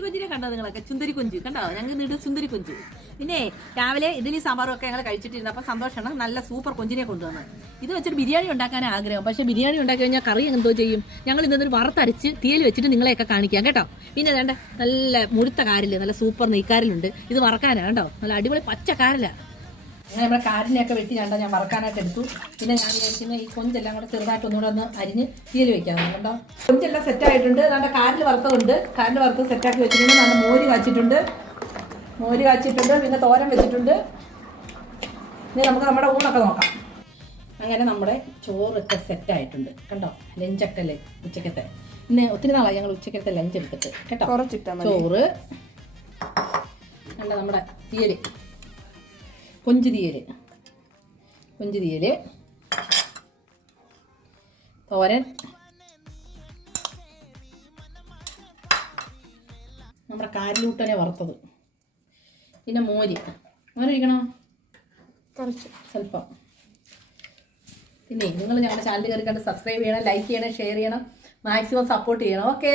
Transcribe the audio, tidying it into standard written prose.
കൊഞ്ചിനെ കണ്ടോ നിങ്ങളൊക്കെ? ചുന്തരി കൊഞ്ച് കണ്ടോ? ഞങ്ങൾ നീട്ട് ചുന്തരി കൊഞ്ച്. പിന്നെ രാവിലെ ഇഡലി സാമ്പാറും ഒക്കെ ഞങ്ങൾ കഴിച്ചിട്ടിരുന്നു. അപ്പോൾ സന്തോഷമാണ് നല്ല സൂപ്പർ കൊഞ്ചിനെ കൊണ്ടുവന്നത്. ഇത് വെച്ചിട്ട് ബിരിയാണി ഉണ്ടാക്കാൻ ആഗ്രഹം. പക്ഷേ ബിരിയാണി ഉണ്ടാക്കി കഴിഞ്ഞാൽ കറി എന്തോ ചെയ്യും? ഞങ്ങൾ ഇന്നൊരു വറുത്തരച്ച് തീയിൽ വെച്ചിട്ട് നിങ്ങളെയൊക്കെ കാണിക്കാം കേട്ടോ. പിന്നെ വേണ്ട നല്ല മുഴുത്ത കാരില്, നല്ല സൂപ്പർ നെയ്ക്കാരിലുണ്ട്. ഇത് വറക്കാനാണ് കേട്ടോ, നല്ല അടിപൊളി പച്ച കാരലാണ്. അങ്ങനെ നമ്മുടെ കാരിനെയൊക്കെ വെട്ടി കണ്ടോ ഞാൻ വറക്കാനായിട്ട് എടുത്തു. പിന്നെ ഞാൻ വിചാരിക്കുന്ന ഈ കൊഞ്ചെല്ലാം കൂടെ ചെറുതായിട്ട് ഒന്നുകൂടെ ഒന്ന് അരിഞ്ഞ് തീയിൽ വെക്കാം കേട്ടോ. കൊഞ്ചെല്ലാം സെറ്റായിട്ടുണ്ട്. നമ്മുടെ കാരിൽ വറുത്തതുണ്ട്. കാരിൽ വറുത്ത് സെറ്റാക്കി വെച്ചിട്ടുണ്ട്. നല്ല മോര് കാച്ചിട്ടുണ്ട്. പിന്നെ തോരൻ വെച്ചിട്ടുണ്ട്. ഇനി നമുക്ക് നമ്മുടെ ഊണൊക്കെ നോക്കാം. അങ്ങനെ നമ്മുടെ ചോറൊക്കെ സെറ്റായിട്ടുണ്ട് കണ്ടോ. ലഞ്ചൊക്കെ ഉച്ചക്കത്തെ. ഇന്ന് ഒത്തിരി നാളായി ഞങ്ങൾ ഉച്ചക്കത്തെ ലഞ്ച് എടുത്തിട്ട് കേട്ടോ. ചോറ് കണ്ടോ, നമ്മുടെ തീയല്, കൊഞ്ച് തീയല്, തോരൻ, നമ്മുടെ കാരിലൂട്ടനെ വറുത്തത്, പിന്നെ മോര് ഒഴിക്കണോ കുറച്ച് സ്വല്പം. പിന്നെ നിങ്ങൾ ഞങ്ങളുടെ ചാനൽ കയറി കണ്ട് സബ്സ്ക്രൈബ് ചെയ്യണം, ലൈക്ക് ചെയ്യണം, ഷെയർ ചെയ്യണം, മാക്സിമം സപ്പോർട്ട് ചെയ്യണം. ഓക്കേ.